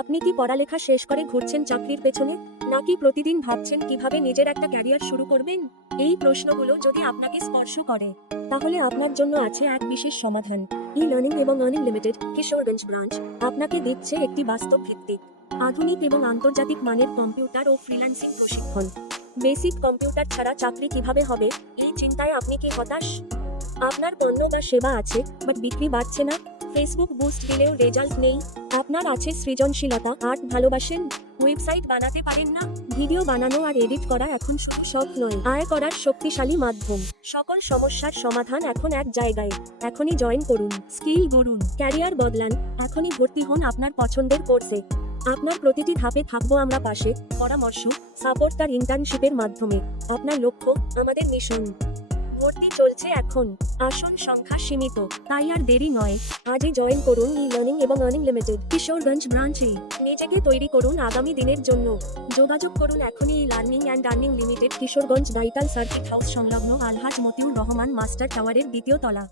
আপনি কি পড়ালেখা শেষ করে ঘুরছেন চাকরির পেছনে, নাকি প্রতিদিন ভাবছেন কিভাবে নিজের একটা ক্যারিয়ার শুরু করবেন? এই প্রশ্নগুলো যদি আপনাকে স্পর্শ করে, তাহলে আপনার জন্য আছে এক বিশেষ সমাধান। ই লার্নিং এবং আর্নিং লিমিটেড, কিশোরগঞ্জ ব্রাঞ্চ, আপনাকে দিচ্ছে একটি বাস্তব ভিত্তিক, আধুনিক এবং আন্তর্জাতিক মানের কম্পিউটার ও ফ্রিল্যান্সিং প্রশিক্ষণ। বেসিক কম্পিউটার ছাড়া চাকরি কিভাবে হবে, এই চিন্তায় আপনি কি হতাশ? আপনার পণ্য বা সেবা আছে, বাট বিক্রি বাড়ছে না। ফেসবুক বুস্ট দিলেও রেজাল্ট নেই। আপনার আছে সৃজনশীলতা, আর্ট ভালোবাসেন, ওয়েবসাইট বানাতে পারেন না। ভিডিও বানানো আর এডিট করা এখন শুধু শখ নয়, আয় করার শক্তিশালী মাধ্যম। সকল সমস্যার সমাধান এখন এক জায়গায়। এখনই জয়েন করুন, স্কিল গড়ুন, ক্যারিয়ার বদলান। এখনই ভর্তি হন আপনার পছন্দের কোর্সে। আপনার প্রতিটি ধাপে থাকবো আমরা পাশে, পরামর্শ, সাপোর্ট আর ইন্টার্নশিপের মাধ্যমে। আপনার লক্ষ্য, আমাদের মিশন। ভর্তি চলছে এখন। আসন সংখ্যা সীমিত, তাই আর দেরি নয়। আজই জয়েন করুন ই লার্নিং এবং আর্নিং লিমিটেড, কিশোরগঞ্জ ব্রাঞ্চে। নিজেকে তৈরি করুন আগামী দিনের জন্য। যোগাযোগ করুন এখনই E learning and earning limited, Kishoreganj, digital circuit house সংলগ্ন আলহাজ মতিউর রহমান মাস্টার টাওয়ারের দ্বিতীয় তলা।